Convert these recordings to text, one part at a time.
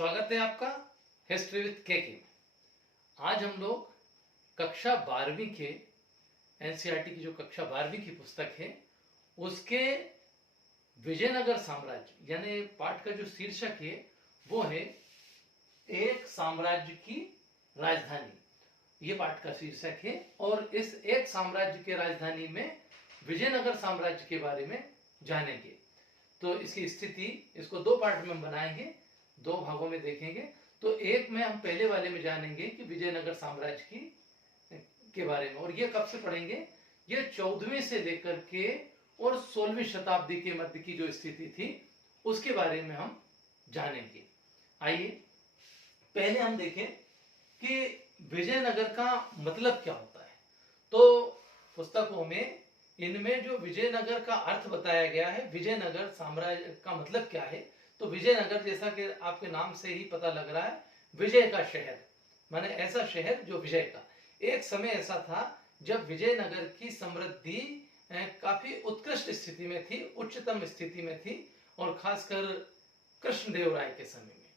स्वागत है आपका हिस्ट्री विद केके में। आज हम लोग कक्षा 12वीं के एनसीईआरटी की जो कक्षा 12वीं की पुस्तक है उसके विजयनगर साम्राज्य यानी पाठ का जो शीर्षक है वो है एक साम्राज्य की राजधानी। ये पाठ का शीर्षक है और इस एक साम्राज्य के राजधानी में विजयनगर साम्राज्य के बारे में जानेंगे। तो इसकी स्थिति इसको दो पार्ट में हम बनाएंगे, दो भागों में देखेंगे। तो एक में हम पहले वाले में जानेंगे कि विजयनगर साम्राज्य की के बारे में, और ये कब से पढ़ेंगे, ये 14वीं से लेकर के और 16वीं शताब्दी के मध्य की जो स्थिति थी उसके बारे में हम जानेंगे। आइए पहले हम देखें कि विजयनगर का मतलब क्या होता है। तो पुस्तकों में इनमें जो विजयनगर का अर्थ बताया गया है, विजयनगर साम्राज्य का मतलब क्या है। तो विजयनगर जैसा कि आपके नाम से ही पता लग रहा है, विजय का शहर, माने ऐसा शहर जो विजय का। एक समय ऐसा था जब विजयनगर की समृद्धि काफी उत्कृष्ट स्थिति में थी, उच्चतम स्थिति में थी, और खासकर कृष्णदेव राय के समय में।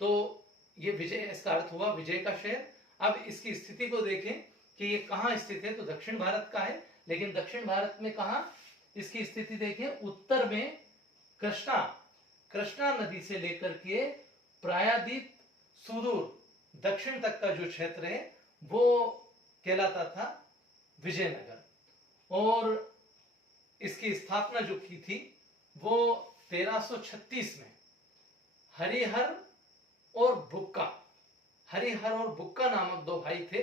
तो ये विजय, इसका अर्थ हुआ विजय का शहर। अब इसकी स्थिति को देखें कि ये कहाँ स्थित है, तो दक्षिण भारत का है। लेकिन दक्षिण भारत में कहा इसकी स्थिति देखें, उत्तर में कृष्णा नदी से लेकर के प्रायद्वीप सुदूर दक्षिण तक का जो क्षेत्र है वो कहलाता था विजयनगर। और इसकी स्थापना जो की थी वो 1336 में हरिहर और बुक्का नामक दो भाई थे,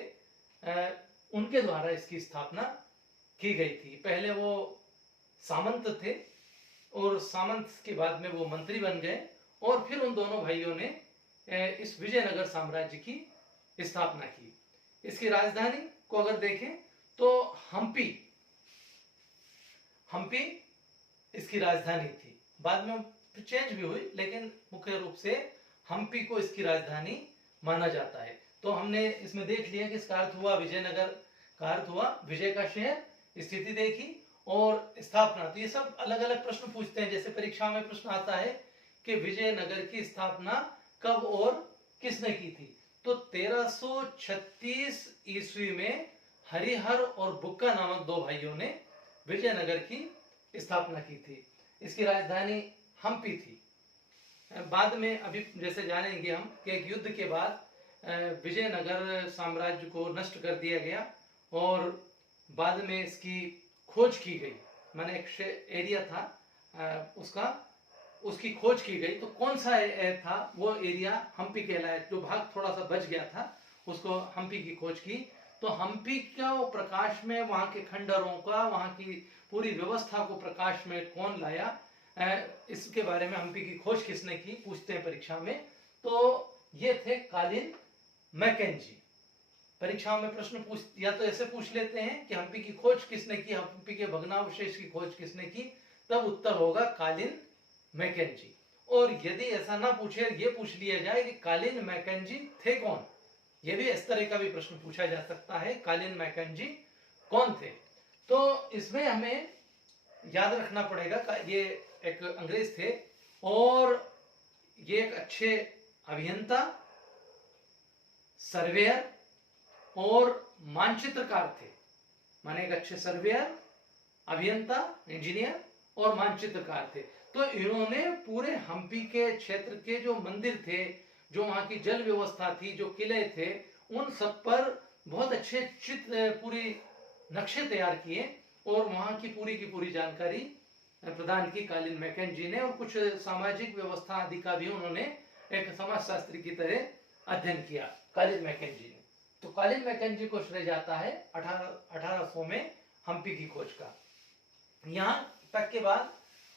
उनके द्वारा इसकी स्थापना की गई थी। पहले वो सामंत थे और सामंत के बाद में वो मंत्री बन गए, और फिर उन दोनों भाइयों ने इस विजयनगर साम्राज्य की स्थापना की। इसकी राजधानी को अगर देखें तो हम्पी इसकी राजधानी थी। बाद में चेंज भी हुई, लेकिन मुख्य रूप से हम्पी को इसकी राजधानी माना जाता है। तो हमने इसमें देख लिया कि इसका अर्थ हुआ विजयनगर का अर्थ हुआ विजय का शहर, स्थिति देखी और स्थापना। तो ये सब अलग अलग प्रश्न पूछते हैं। जैसे परीक्षा में प्रश्न आता है कि विजयनगर की स्थापना कब और किसने की थी, तो 1336 ईस्वी में हरिहर और बुक्का नामक दो भाइयों ने विजयनगर की स्थापना की थी। इसकी राजधानी हम्पी थी। बाद में अभी जैसे जानेंगे हम कि एक युद्ध के बाद विजयनगर साम्राज्य को नष्ट कर दिया गया और बाद में इसकी खोज की गई। माने एक एरिया था उसकी खोज की गई। तो कौन सा था वो एरिया, हम्पी कहलाया। जो भाग थोड़ा सा बच गया था उसको हम्पी की खोज की। तो हम्पी का प्रकाश में वहां के खंडरों का, वहां की पूरी व्यवस्था को प्रकाश में कौन लाया, इसके बारे में हम्पी की खोज किसने की पूछते हैं परीक्षा में। तो ये थे कालिन मैकेंजी। परीक्षाओं में प्रश्न या तो ऐसे पूछ लेते हैं कि हम्पी की खोज किसने की, हम्पी के भग्नावशेष की खोज किसने की, तब उत्तर होगा कालिन मैकेंजी। और यदि ऐसा ना पूछे, ये पूछ लिया जाए कि कालिन मैकेंजी थे कौन, ये भी इस तरह का भी प्रश्न पूछा जा सकता है, कालिन मैकेंजी कौन थे। तो इसमें हमें याद रखना पड़ेगा ये एक अंग्रेज थे और ये एक अच्छे अभियंता, सर्वेयर और मानचित्रकार थे। माने एक अच्छे सर्वेयर, अभियंता, इंजीनियर और मानचित्रकार थे। तो इन्होंने पूरे हम्पी के क्षेत्र के जो मंदिर थे, जो वहां की जल व्यवस्था थी, जो किले थे, उन सब पर बहुत अच्छे पूरी नक्शे तैयार किए और वहां की पूरी जानकारी प्रदान की कालिन मैकेंजी ने। और कुछ सामाजिक व्यवस्था आदि का भी उन्होंने एक समाजशास्त्री की तरह अध्ययन किया कालिन मैकेंजी ने। तो कालिन मैकेंजी को श्रेय जाता है 1800 में हम्पी की खोज का। यहां तक के बाद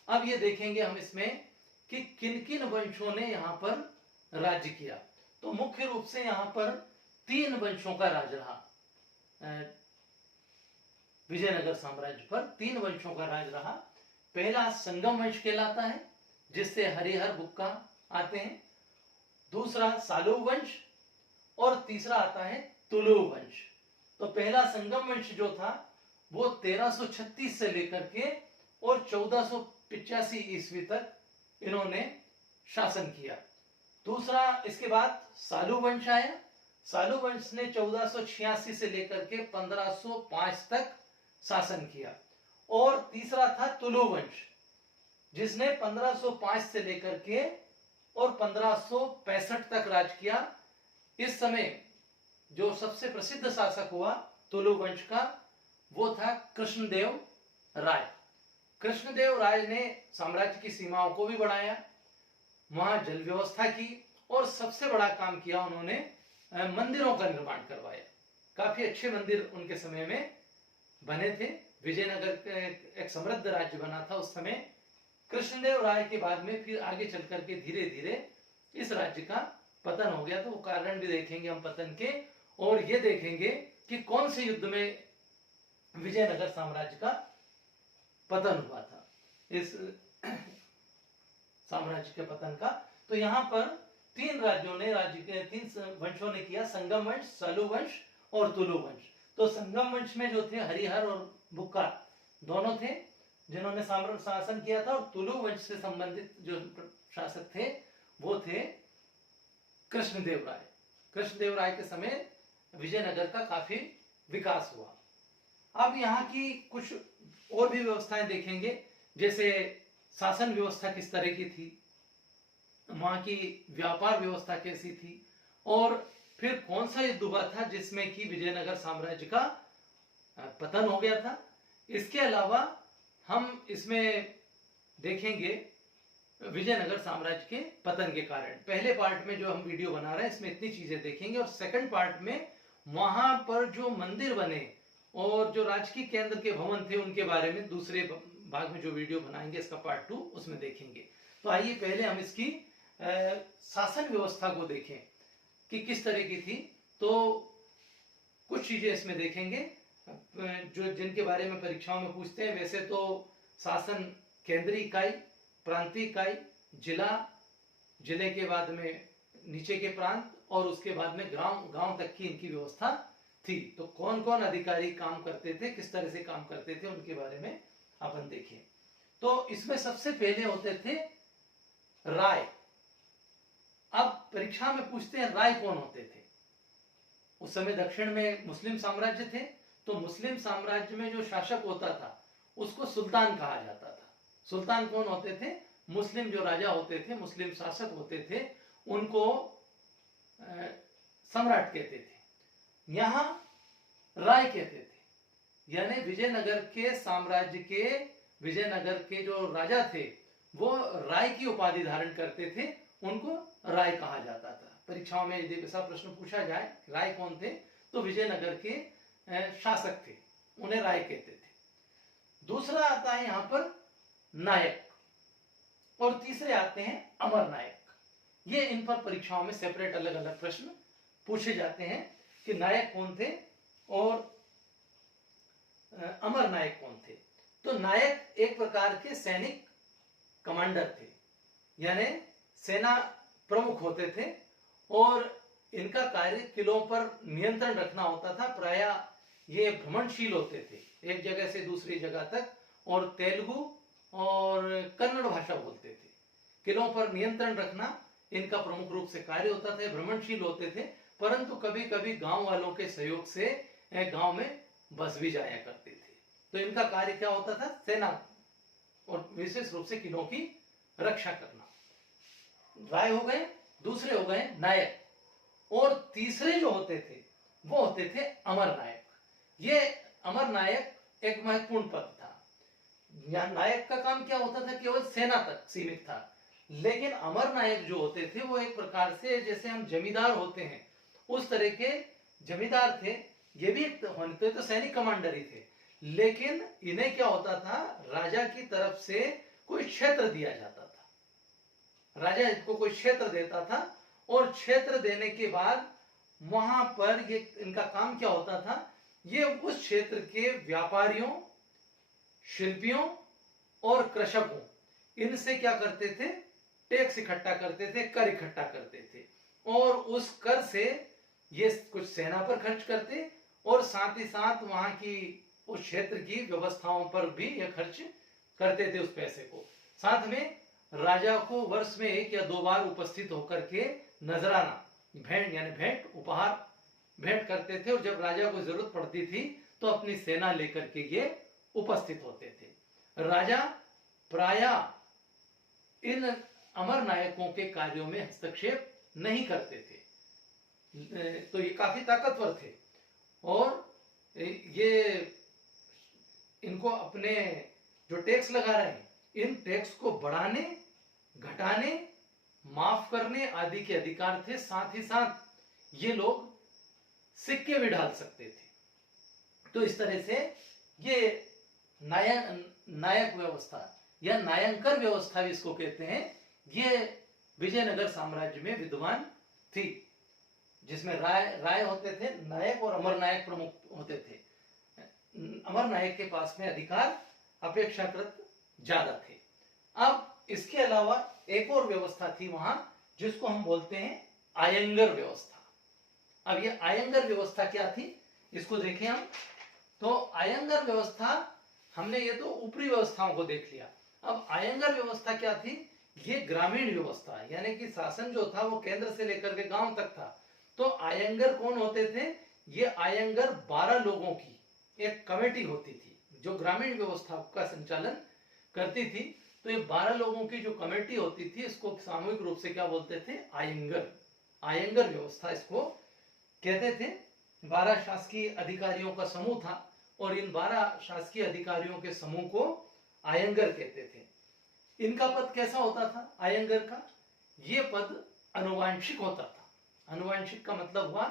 अब ये देखेंगे हम इसमें कि किन किन वंशों ने यहां पर राज्य किया। तो मुख्य रूप से यहां पर 3 वंशों का राज रहा। विजयनगर साम्राज्य पर 3 वंशों का राज रहा। पहला संगम वंश कहलाता है, जिससे हरिहर बुक्का आते हैं। दूसरा सालू वंश और तीसरा आता है तुलु वंश। तो पहला संगम वंश जो था वो 1336 से लेकर के और 1485 ईस्वी तक इन्होंने शासन किया। दूसरा इसके बाद सालू वंश आया। सालू वंश ने 1486 से लेकर के 1505 तक शासन किया। और तीसरा था तुलु वंश, जिसने 1505 से लेकर के और 1565 तक राज किया। इस समय जो सबसे प्रसिद्ध शासक हुआ तुलु वंश का, वो था कृष्णदेव राय। कृष्णदेव राय ने साम्राज्य की सीमाओं को भी बढ़ाया, वहां जल व्यवस्था की, और सबसे बड़ा काम किया उन्होंने, मंदिरों का निर्माण करवाया। काफी अच्छे मंदिर उनके समय में बने थे। विजयनगर एक समृद्ध राज्य बना था उस समय। कृष्णदेव राय के बाद में फिर आगे चल करके धीरे धीरे इस राज्य का पतन हो गया। तो वो कारण भी देखेंगे हम पतन के, और ये देखेंगे कि कौन से युद्ध में विजयनगर साम्राज्य का पतन हुआ था, इस साम्राज्य के पतन का। तो यहाँ पर तीन राज्यों ने, राज्य के तीन वंशों ने किया, संगम वंश, सालू वंश और तुलु वंश। तो संगम वंश में जो थे हरिहर और बुक्का दोनों थे जिन्होंने शासन किया था, और तुलु वंश से संबंधित जो शासक थे वो थे कृष्णदेव राय। कृष्णदेव राय के समय विजयनगर का काफी विकास हुआ। अब यहाँ की कुछ और भी व्यवस्थाएं देखेंगे, जैसे शासन व्यवस्था किस तरह की थी, वहां की व्यापार व्यवस्था कैसी थी, और फिर कौन सा युद्ध हुआ था जिसमें कि विजयनगर साम्राज्य का पतन हो गया था। इसके अलावा हम इसमें देखेंगे विजयनगर साम्राज्य के पतन के कारण। पहले पार्ट में जो हम वीडियो बना रहे हैं इसमें इतनी चीजें देखेंगे, और सेकंड पार्ट में वहां पर जो मंदिर बने और जो राजकीय केंद्र के भवन थे उनके बारे में दूसरे भाग में जो वीडियो बनाएंगे, इसका पार्ट 2 उसमें देखेंगे। तो आइए पहले हम इसकी शासन व्यवस्था को देखें कि किस तरह की थी। तो कुछ चीजें इसमें देखेंगे जो जिनके बारे में परीक्षाओं में पूछते हैं। वैसे तो शासन केंद्रीय इकाई, प्रांतीय इकाई, जिला, जिले के बाद में नीचे के प्रांत, और उसके बाद में गांव तक की इनकी व्यवस्था थी। तो कौन कौन अधिकारी काम करते थे, किस तरह से काम करते थे, उनके बारे में अपन देखें। तो इसमें सबसे पहले होते थे राय। अब परीक्षा में पूछते हैं राय कौन होते थे। उस समय दक्षिण में मुस्लिम साम्राज्य थे, तो मुस्लिम साम्राज्य में जो शासक होता था उसको सुल्तान कहा जाता था। सुल्तान कौन होते थे? मुस्लिम जो राजा होते थे, मुस्लिम शासक होते थे, उनको सम्राट कहते थे। यहां राय कहते थे, यानी विजयनगर के साम्राज्य के, विजयनगर के जो राजा थे वो राय की उपाधि धारण करते थे, उनको राय कहा जाता था। परीक्षाओं में यदि ऐसा प्रश्न पूछा जाए राय कौन थे, तो विजयनगर के शासक थे, उन्हें राय कहते थे। दूसरा आता है यहां पर नायक, और तीसरे आते हैं अमर नायक। ये इन पर परीक्षाओं में सेपरेट अलग अलग प्रश्न पूछे जाते हैं कि नायक कौन थे और अमर नायक कौन थे। तो नायक एक प्रकार के सैनिक कमांडर थे, यानी सेना प्रमुख होते थे, और इनका कार्य किलों पर नियंत्रण रखना होता था। प्रायः ये भ्रमणशील होते थे एक जगह से दूसरी जगह तक, और तेलुगु और कन्नड़ भाषा बोलते थे। किलों पर नियंत्रण रखना इनका प्रमुख रूप से कार्य होता था। भ्रमणशील होते थे, परंतु कभी कभी गांव वालों के सहयोग से गांव में बस भी जाया करते थे। तो इनका कार्य क्या होता था? सेना और विशेष रूप से किलों की रक्षा करना। राय हो गए, दूसरे हो गए नायक, और तीसरे जो होते थे वो होते थे अमर नायक। ये अमर नायक एक महत्वपूर्ण पद था। यहाँ नायक का काम क्या होता था? केवल सेना तक सीमित था। लेकिन अमर नायक जो होते थे वो एक प्रकार से, जैसे हम जमींदार होते हैं उस तरह के जमींदार थे। ये भी होते तो सैनिक कमांडर ही थे, लेकिन इन्हें क्या होता था, राजा की तरफ से कोई क्षेत्र दिया जाता था। राजा इनको कोई क्षेत्र देता था, और क्षेत्र देने के बाद वहां पर ये इनका काम क्या होता था, ये उस क्षेत्र के व्यापारियों, शिल्पियों और कृषकों, इनसे क्या करते थे? टैक्स इकट्ठा करते थे, कर इकट्ठा करते थे, और उस कर से ये कुछ सेना पर खर्च करते, और साथ ही साथ वहां की उस क्षेत्र की व्यवस्थाओं पर भी ये खर्च करते थे उस पैसे को। साथ में राजा को वर्ष में 1 या 2 बार उपस्थित होकर के नजराना, भेंट यानी भेंट, उपहार भेंट करते थे, और जब राजा को जरूरत पड़ती थी तो अपनी सेना लेकर के ये उपस्थित होते थे। राजा प्रायः इन अमर नायकों के कार्यों में हस्तक्षेप नहीं करते थे, तो ये काफी ताकतवर थे, और ये इनको अपने जो टैक्स लगा रहे हैं, इन टैक्स को बढ़ाने, घटाने, माफ करने आदि के अधिकार थे। साथ ही साथ ये लोग सिक्के भी डाल सकते थे। तो इस तरह से ये नायक व्यवस्था या नायंकर व्यवस्था भी इसको कहते हैं, ये विजयनगर साम्राज्य में विद्वान थी, जिसमें राय होते थे, नायक और अमर नायक प्रमुख होते थे। अमर नायक के पास में अधिकार अपेक्षाकृत ज्यादा थे। अब इसके अलावा एक और व्यवस्था थी वहां, जिसको हम बोलते हैं आयंगर व्यवस्था। अब ये आयंगर व्यवस्था क्या थी, इसको देखें हम। तो आयंगर व्यवस्था, हमने ये तो ऊपरी व्यवस्थाओं को देख लिया। अब आयंगर व्यवस्था क्या थी, ये ग्रामीण व्यवस्था, यानी कि शासन जो था वो केंद्र से लेकर के गांव तक था। तो आयंगर कौन होते थे, ये आयंगर 12 लोगों की एक कमेटी होती थी जो ग्रामीण व्यवस्था का संचालन करती थी। तो ये 12 लोगों की जो कमेटी होती थी, इसको सामूहिक रूप से क्या बोलते थे, आयंगर। आयंगर व्यवस्था इसको कहते थे। 12 शासकीय अधिकारियों का समूह था, और इन 12 शासकीय अधिकारियों के समूह को आयंगर कहते थे। इनका पद कैसा होता था आयंगर का, ये पद अनुवांशिक होता था। अनुवांशिक का मतलब हुआ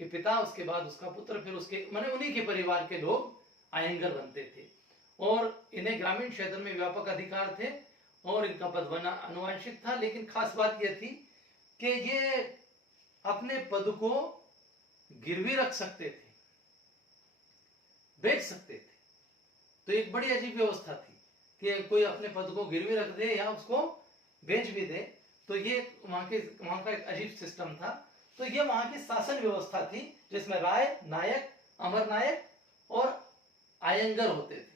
कि पिता, उसके बाद उसका पुत्र, फिर उसके माने उन्हीं के परिवार के लोग आयंगर बनते थे, और इन्हें ग्रामीण क्षेत्र में व्यापक अधिकार थे, और इनका पद बना अनुवांशिक था। लेकिन खास बात यह थी कि ये अपने पद को गिरवी रख सकते थे, बेच सकते थे। तो एक बड़ी अजीब व्यवस्था थी कि कोई अपने पद को गिरवी रख दे या उसको बेच भी दे। तो ये वहां का एक अजीब सिस्टम था। तो ये वहां की शासन व्यवस्था थी, जिसमें राय, नायक, अमर नायक और आयंगर होते थे।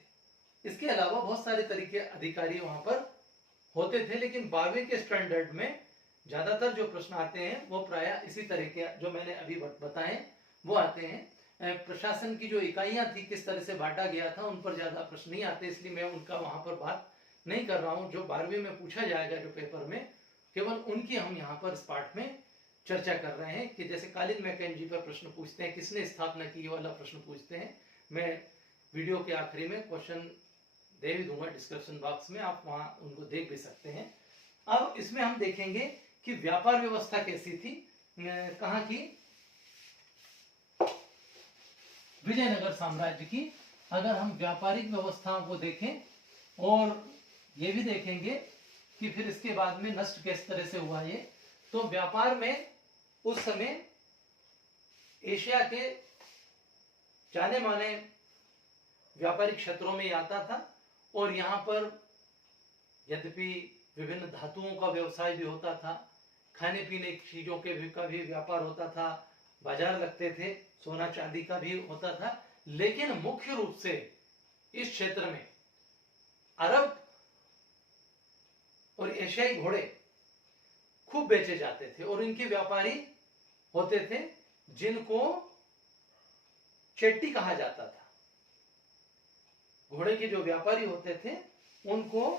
इसके अलावा बहुत सारे तरीके अधिकारी वहां पर होते थे, लेकिन 12वीं के स्टैंडर्ड में ज्यादातर जो प्रश्न आते हैं वो प्रायः इसी तरह के जो मैंने अभी बताए वो आते हैं। प्रशासन की जो इकाइयां थी, किस तरह से बांटा गया था, उन पर ज्यादा प्रश्न नहीं आते, इसलिए मैं उनका वहां पर बात नहीं कर रहा हूं। जो 12वीं में पूछा जाएगा जो पेपर में, केवल उनकी हम यहाँ पर इस पाठ में चर्चा कर रहे हैं। कि जैसे कालिन मैकेंजी पर प्रश्न पूछते हैं, किसने स्थापना की, वाला प्रश्न पूछते हैं। मैं वीडियो के आखिरी में क्वेश्चन दे भी दूंगा डिस्क्रिप्शन बॉक्स में, आप वहां उनको देख भी सकते हैं। अब इसमें हम देखेंगे कि व्यापार व्यवस्था कैसी थी, कहाँ की, विजयनगर साम्राज्य की। अगर हम व्यापारिक व्यवस्थाओं को देखें, और ये भी देखेंगे कि फिर इसके बाद में नष्ट किस तरह से हुआ ये। तो व्यापार में उस समय एशिया के जाने माने व्यापारिक क्षेत्रों में आता था, और यहाँ पर यद्यपि विभिन्न धातुओं का व्यवसाय भी होता था, खाने पीने की चीजों के भी का भी व्यापार होता था, बाजार लगते थे, सोना चांदी का भी होता था। लेकिन मुख्य रूप से इस क्षेत्र में अरब और एशियाई घोड़े खूब बेचे जाते थे, और इनके व्यापारी होते थे जिनको चेट्टी कहा जाता था। घोड़े के जो व्यापारी होते थे उनको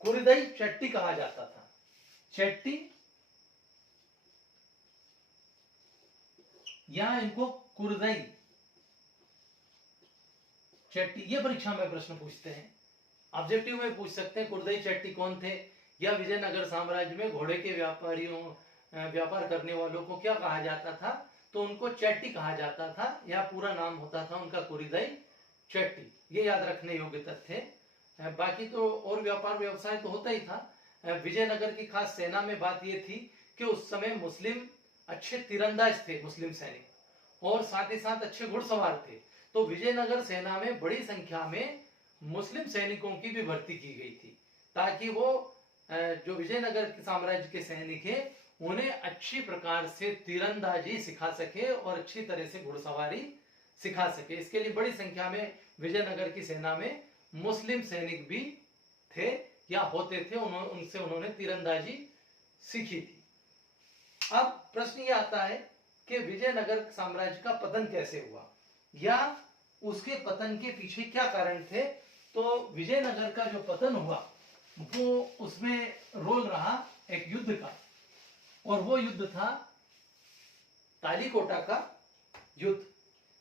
कुरिदई चट्टी कहा जाता था। चट्टी या इनको कुरिदई चट्टी, ये परीक्षा में प्रश्न पूछते हैं, ऑब्जेक्टिव में पूछ सकते हैं कुरिदई चट्टी कौन थे, या विजयनगर साम्राज्य में घोड़े के व्यापारियों व्यापार करने वालों को क्या कहा जाता था, तो उनको चट्टी कहा जाता था, या पूरा नाम होता था उनका कुरिदई चट्टी। ये याद रखने योग्य तथ्य है। बाकी तो और व्यापार व्यवसाय तो होता ही था। विजयनगर की खास सेना में बात ये थी कि उस समय मुस्लिम अच्छे तीरंदाज थे, मुस्लिम सैनिक, और साथ ही साथ अच्छे घुड़सवार थे। तो विजयनगर सेना में बड़ी संख्या में मुस्लिम सैनिकों की भी भर्ती की गई थी, ताकि वो जो विजयनगर साम्राज्य के सैनिक हैं उन्हें अच्छी प्रकार से तीरंदाजी सिखा सके और अच्छी तरह से घुड़सवारी सिखा सके। इसके लिए बड़ी संख्या में विजयनगर की सेना में मुस्लिम सैनिक भी थे। या होते थे, उनसे उन्होंने तीरंदाजी सीखी थी। अब प्रश्न ये आता है कि विजयनगर साम्राज्य का पतन कैसे हुआ या उसके पतन के पीछे क्या कारण थे। तो विजयनगर का जो पतन हुआ वो उसमें रोल रहा एक युद्ध का, और वो युद्ध था तालीकोटा का युद्ध,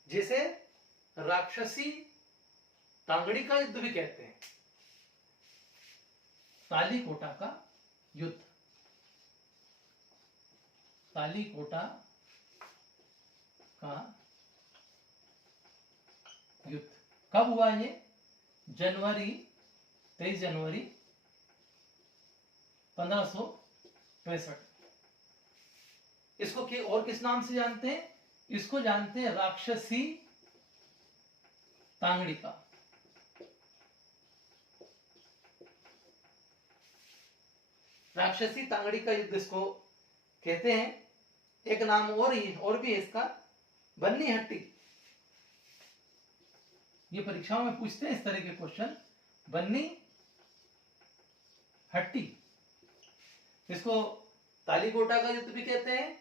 जिसे राक्षसी तांगड़ी का युद्ध भी कहते हैं। तालीकोटा का युद्ध, तालीकोटा का युद्ध कब हुआ? ये 23 जनवरी 1565। इसको और किस नाम से जानते हैं? इसको जानते हैं राक्षसी तांगड़ी का। राक्षसी तांगड़ी का युद्ध इसको कहते हैं। एक नाम और भी है इसका, बन्नी हट्टी। ये परीक्षाओं में पूछते हैं इस तरह के क्वेश्चन, बन्नी हट्टी। इसको तालीकोटा का युद्ध भी कहते हैं,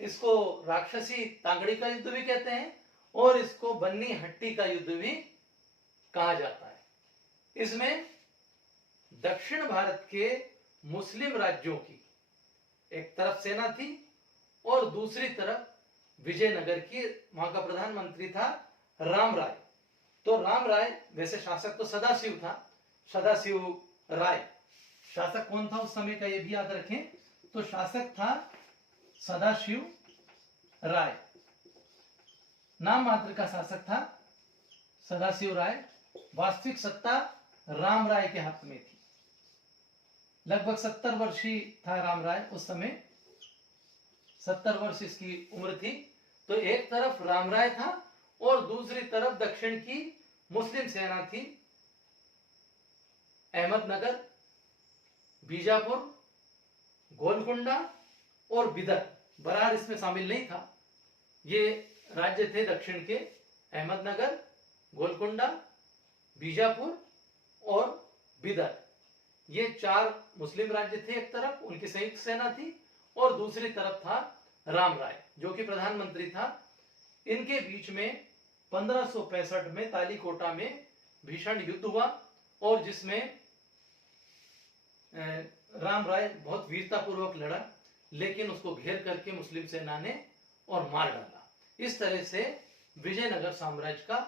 इसको राक्षसी तांगड़ी का युद्ध भी कहते हैं, और इसको बन्नी हट्टी का युद्ध भी कहा जाता है। इसमें दक्षिण भारत के मुस्लिम राज्यों की एक तरफ सेना थी और दूसरी तरफ विजयनगर की, वहां का प्रधानमंत्री था राम राय। तो राम राय, वैसे शासक तो सदाशिव था, सदाशिव राय। शासक कौन था उस समय का ये भी याद रखें। तो शासक था सदाशिव राय, नाम मात्र का शासक था सदाशिव राय। वास्तविक सत्ता राम राय के हाथ में थी। लगभग 70 वर्षीय था राम राय उस समय, 70 वर्ष इसकी उम्र थी। तो एक तरफ राम राय था और दूसरी तरफ दक्षिण की मुस्लिम सेना थी। अहमदनगर, बीजापुर, गोलकुंडा और बिदर, बरार इसमें शामिल नहीं था। ये राज्य थे दक्षिण के, अहमदनगर, गोलकुंडा, बीजापुर और बिदर। ये 4 मुस्लिम राज्य थे एक तरफ, उनकी संयुक्त सेना थी, और दूसरी तरफ था राम राय जो कि प्रधानमंत्री था। इनके बीच में 1565 में तालीकोटा में भीषण युद्ध हुआ, और जिसमें राम राय बहुत वीरतापूर्वक लड़ा, लेकिन उसको घेर करके मुस्लिम सेना ने और मार डाला। इस तरह से विजयनगर साम्राज्य का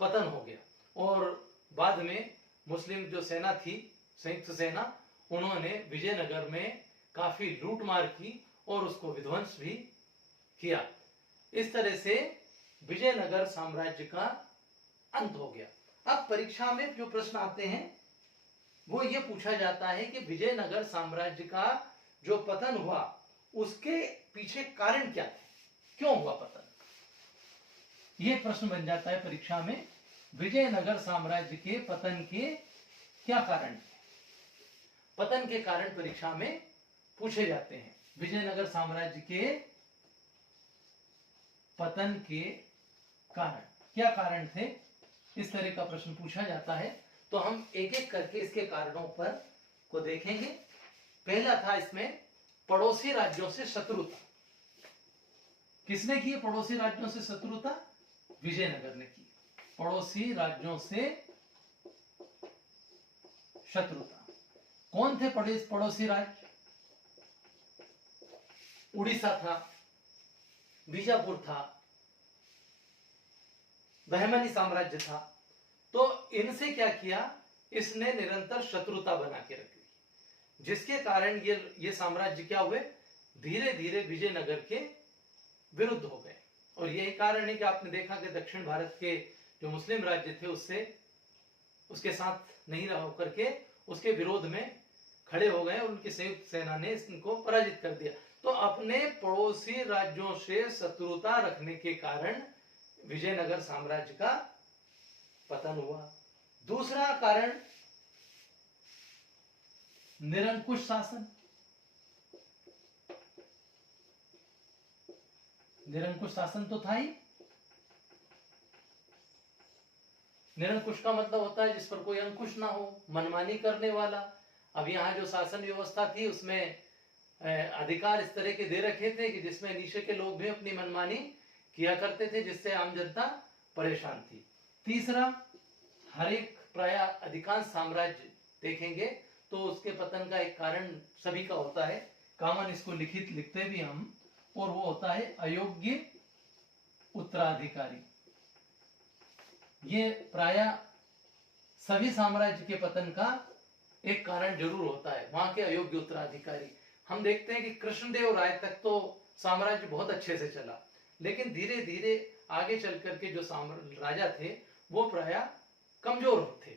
पतन हो गया, और बाद में मुस्लिम जो सेना थी, संयुक्त सेना, उन्होंने विजयनगर में काफी लूटमार की और उसको विध्वंस भी किया। इस तरह से विजयनगर साम्राज्य का अंत हो गया। अब परीक्षा में जो प्रश्न आते हैं वो ये पूछा जाता है कि विजयनगर साम्राज्य का जो पतन हुआ उसके पीछे कारण क्या थे, क्यों हुआ पतन? ये प्रश्न बन जाता है परीक्षा में। विजयनगर साम्राज्य के पतन के क्या कारण थे? पतन के कारण परीक्षा में पूछे जाते हैं। विजयनगर साम्राज्य के पतन के कारण क्या कारण थे, इस तरह का प्रश्न पूछा जाता है। तो हम एक एक करके इसके कारणों पर को देखेंगे। पहला था इसमें पड़ोसी राज्यों से शत्रुता। किसने की पड़ोसी राज्यों से शत्रुता? विजयनगर ने की। पड़ोसी राज्यों से शत्रुता। कौन थे पड़ोसी राज्य? उड़ीसा था, बीजापुर था, बहमनी साम्राज्य था। तो इनसे क्या किया? इसने निरंतर शत्रुता बना के रखी, जिसके कारण ये साम्राज्य क्या हुए? धीरे धीरे विजयनगर के विरुद्ध हो गए। और यही कारण है कि आपने देखा कि दक्षिण भारत के जो मुस्लिम राज्य थे उसके साथ नहीं रह होकर के उसके विरोध में खड़े हो गए, और उनकी संयुक्त सेना ने इनको पराजित कर दिया। तो अपने पड़ोसी राज्यों से शत्रुता रखने के कारण विजयनगर साम्राज्य का पतन हुआ। दूसरा कारण निरंकुश शासन। निरंकुश शासन तो था ही। निरंकुश का मतलब होता है जिस पर कोई अंकुश ना हो, मनमानी करने वाला, अब यहाँ जो शासन व्यवस्था थी उसमें अधिकार इस तरह के दे रखे थे कि जिसमें नीचे के लोग भी अपनी मनमानी किया करते थे, जिससे आम जनता परेशान थी। तीसरा, हर एक प्राय अधिकांश साम्राज्य देखेंगे तो उसके पतन का एक कारण सभी का होता है, कॉमन इसको लिखते भी हम, और वो होता है अयोग्य उत्तराधिकारी। ये प्राय सभी साम्राज्य के पतन का एक कारण जरूर होता है, वहां के अयोग्य उत्तराधिकारी। हम देखते हैं कि कृष्णदेव राय तक तो साम्राज्य बहुत अच्छे से चला, लेकिन धीरे धीरे आगे चल करके जो राजा थे वो प्राय कमजोर थे।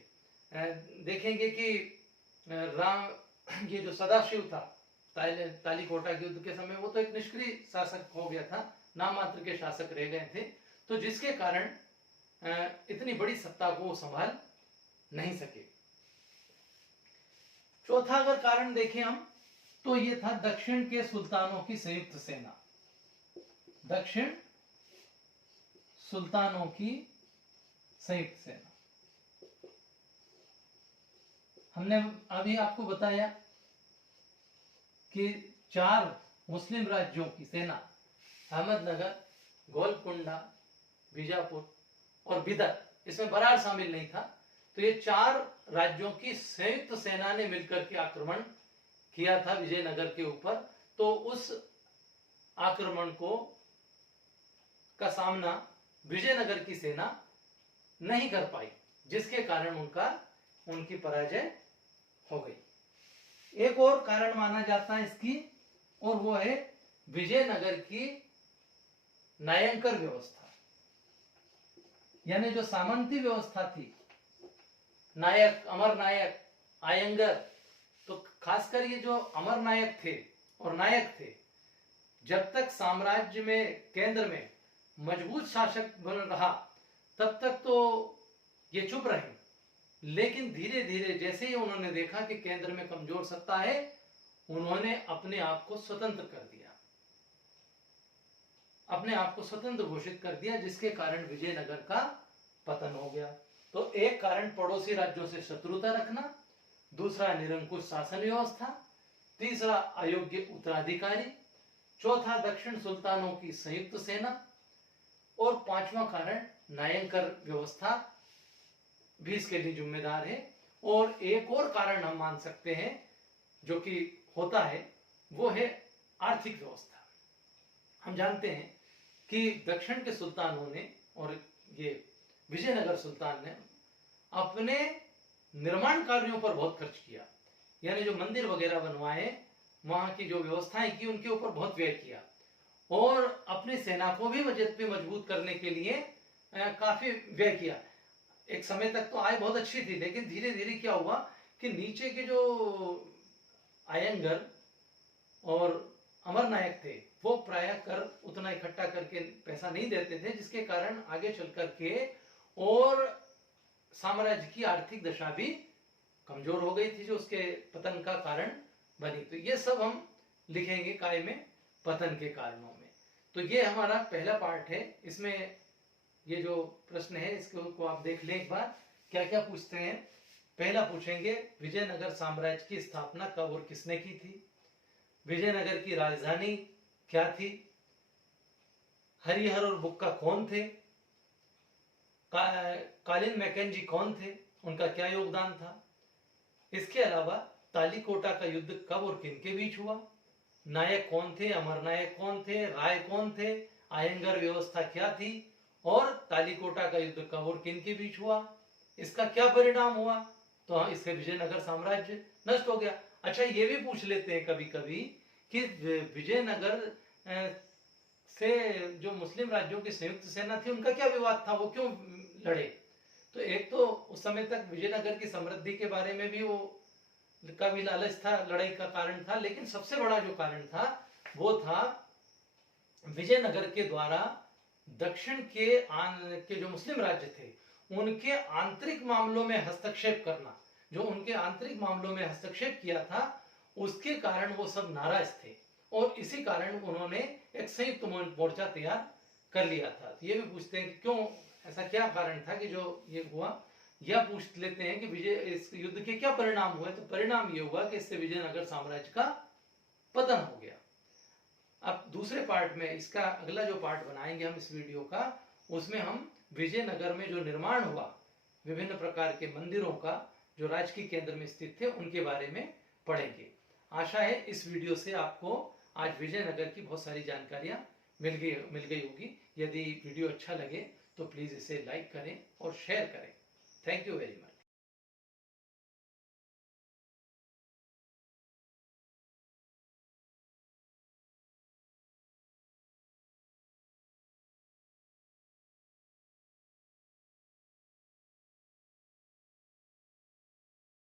देखेंगे कि ये जो सदाशिव था तालीकोटा के युद्ध के समय, वो तो एक निष्क्रिय शासक हो गया था, नाम मात्र के शासक रह गए थे, तो जिसके कारण इतनी बड़ी सत्ता को वो संभाल नहीं सके। चौथा अगर कारण देखें हम तो ये था दक्षिण के सुल्तानों की संयुक्त सेना। दक्षिण सुल्तानों की संयुक्त सेना, हमने अभी आपको बताया कि 4 मुस्लिम राज्यों की सेना, अहमदनगर, गोलकुंडा, बीजापुर और बिदर, इसमें बरार शामिल नहीं था, तो ये 4 राज्यों की संयुक्त सेना ने मिलकर के आक्रमण किया था विजयनगर के ऊपर। तो उस आक्रमण का सामना विजयनगर की सेना नहीं कर पाई, जिसके कारण उनकी पराजय हो गई। एक और कारण माना जाता है इसकी, और वो है विजयनगर की नायंकर व्यवस्था, यानी जो सामंती व्यवस्था थी, नायक, अमर नायक, आयंगर, तो खासकर ये जो अमर नायक थे और नायक थे, जब तक साम्राज्य में केंद्र में मजबूत शासक बन रहा तब तक तो ये चुप रहे, लेकिन धीरे धीरे जैसे ही उन्होंने देखा कि केंद्र में कमजोर सत्ता है, उन्होंने अपने आप को स्वतंत्र कर दिया, अपने आप को स्वतंत्र घोषित कर दिया, जिसके कारण विजयनगर का पतन हो गया। तो एक कारण पड़ोसी राज्यों से शत्रुता रखना, दूसरा निरंकुश शासन व्यवस्था, तीसरा अयोग्य उत्तराधिकारी, चौथा दक्षिण सुल्तानों की संयुक्त सेना, और 5वां कारण नायंकर व्यवस्था भी इसके लिए जिम्मेदार है। और एक और कारण हम मान सकते हैं जो कि होता है, वो है आर्थिक व्यवस्था। हम जानते हैं कि दक्षिण के सुल्तानों ने और ये विजयनगर सुल्तान ने अपने निर्माण कार्यों पर बहुत खर्च किया, यानी जो मंदिर वगैरह बनवाए, वहां की जो व्यवस्थाएं की, उनके ऊपर बहुत व्यय किया, और अपनी सेना को भी मजबूत करने के लिए काफी व्यय किया। एक समय तक तो आय बहुत अच्छी थी, लेकिन धीरे धीरे क्या हुआ कि नीचे के जो आयंगर और अमर नायक थे, वो प्राय कर उतना इकट्ठा करके पैसा नहीं देते थे, जिसके कारण आगे चल करके और साम्राज्य की आर्थिक दशा भी कमजोर हो गई थी, जो उसके पतन का कारण बनी। तो ये सब हम लिखेंगे काय में पतन के कारणों में। तो ये हमारा पहला पार्ट है। इसमें ये जो प्रश्न है इसको आप देख लें एक बार, क्या क्या पूछते हैं। पहला पूछेंगे, विजयनगर साम्राज्य की स्थापना कब और किसने की थी? विजयनगर की राजधानी क्या थी? हरिहर और बुक्का कौन थे? कालिन मैकेंजी कौन थे? उनका क्या योगदान था? इसके अलावा तालीकोटा का युद्ध कब और किन के बीच हुआ? नायक कौन थे? अमर नायक कौन थे? राय कौन थे? आयंगर व्यवस्था क्या थी? और तालीकोटा का युद्ध कब और किन के बीच हुआ? इसका क्या परिणाम हुआ? तो इससे विजयनगर साम्राज्य नष्ट हो गया। अच्छा, ये भी पूछ लेते हैं कभी कभी कि विजयनगर से जो मुस्लिम राज्यों की संयुक्त सेना थी, उनका क्या विवाद था, वो क्यों लड़े? तो एक तो उस समय तक विजयनगर की समृद्धि के बारे में भी वो का भी लालच था, लड़ाई का कारण था, लेकिन सबसे बड़ा जो कारण था वो था विजयनगर के द्वारा दक्षिण के जो मुस्लिम राज्य थे उनके आंतरिक मामलों में हस्तक्षेप करना। जो उनके आंतरिक मामलों में हस्तक्षेप किया था, उसके कारण वो सब नाराज थे, और इसी कारण उन्होंने एक संयुक्त मोर्चा तैयार कर लिया था। ये भी पूछते हैं कि क्यों, ऐसा क्या कारण था कि जो ये हुआ। यह पूछ लेते हैं कि इस युद्ध के क्या परिणाम हुए। तो परिणाम ये हुआ कि इससे विजयनगर साम्राज्य का पतन हो गया। अब दूसरे पार्ट में, इसका अगला जो पार्ट बनाएंगे हम इस वीडियो का, उसमें हम विजयनगर में जो निर्माण हुआ विभिन्न प्रकार के मंदिरों का जो राजकीय केंद्र में स्थित थे उनके बारे में पढ़ेंगे। आशा है इस वीडियो से आपको आज विजयनगर की बहुत सारी जानकारियां मिल गई होगी। यदि वीडियो अच्छा लगे तो प्लीज इसे लाइक करें और शेयर करें। Thank you very much.